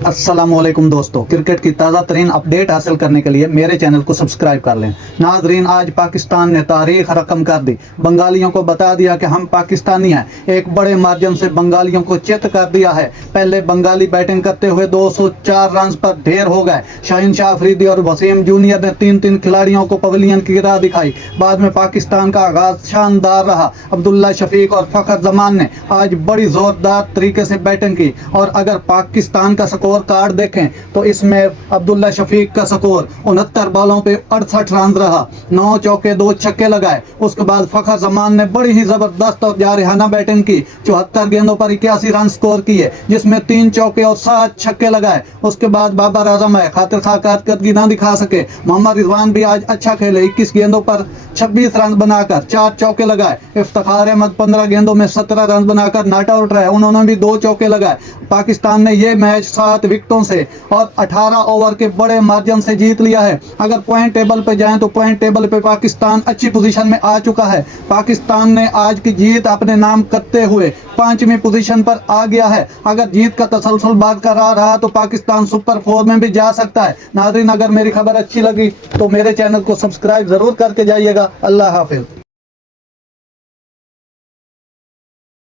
अस्सलामुअलैकुम दोस्तों, क्रिकेट की ताज़ा तरीन अपडेट हासिल करने के लिए मेरे चैनल को सब्सक्राइब कर लें। नाजरीन, आज पाकिस्तान ने तारीख रकम कर दी। बंगालियों को बता दिया कि हम पाकिस्तानी हैं। एक बड़े मार्जिन से बंगालियों को चित कर दिया है। पहले बंगाली बैटिंग करते हुए 204 रन पर ढेर हो गए। शाहीन शाह अफरीदी और वसीम जूनियर ने तीन खिलाड़ियों को पवेलियन की राह दिखाई। बाद में पाकिस्तान का आगाज शानदार रहा। अब्दुल्ला शफीक और फखर जमान ने आज बड़ी जोरदार तरीके से बैटिंग की। और अगर पाकिस्तान का स्कोर कार्ड देखें तो इसमें अब्दुल्ला शफीक का स्कोर 69 बॉलों पे 68 रन रहा। 9 चौके 2 छक्के लगाए। उसके बाद फखर जमान ने बड़ी ही जबरदस्त और जारहाना बैटिंग की। 74 गेंदों पर 81 रन स्कोर किए, जिसमें 3 चौके और 7 छक्के लगाए। उसके बाद बाबर आजम है खातिर खा कारकर्दगी ना दिखा सके। मोहम्मद रिजवान भी आज अच्छा खेले। 21 गेंदों पर 26 रन बनाकर 4 चौके लगाए। इफ्तिखार अहमद 15 गेंदों में 17 रन बनाकर नॉट आउट रहे। उन्होंने भी 2 चौके लगाए। पाकिस्तान ने ये मैच 7 विकेटों से और 18 ओवर के बड़े मार्जिन से जीत लिया है। अगर पॉइंट टेबल पे जाएं तो पॉइंट टेबल पे पाकिस्तान अच्छी पोजीशन में आ चुका है। पाकिस्तान ने आज की जीत अपने नाम करते हुए 5वीं पोजीशन पर आ गया है। अगर जीत का तसलसल बरकरार रहा तो पाकिस्तान सुपर 4 में भी जा सकता है। नाज़रीन, अगर मेरी खबर अच्छी लगी तो मेरे चैनल को सब्सक्राइब जरूर करके जाइएगा। अल्लाह हाफिज।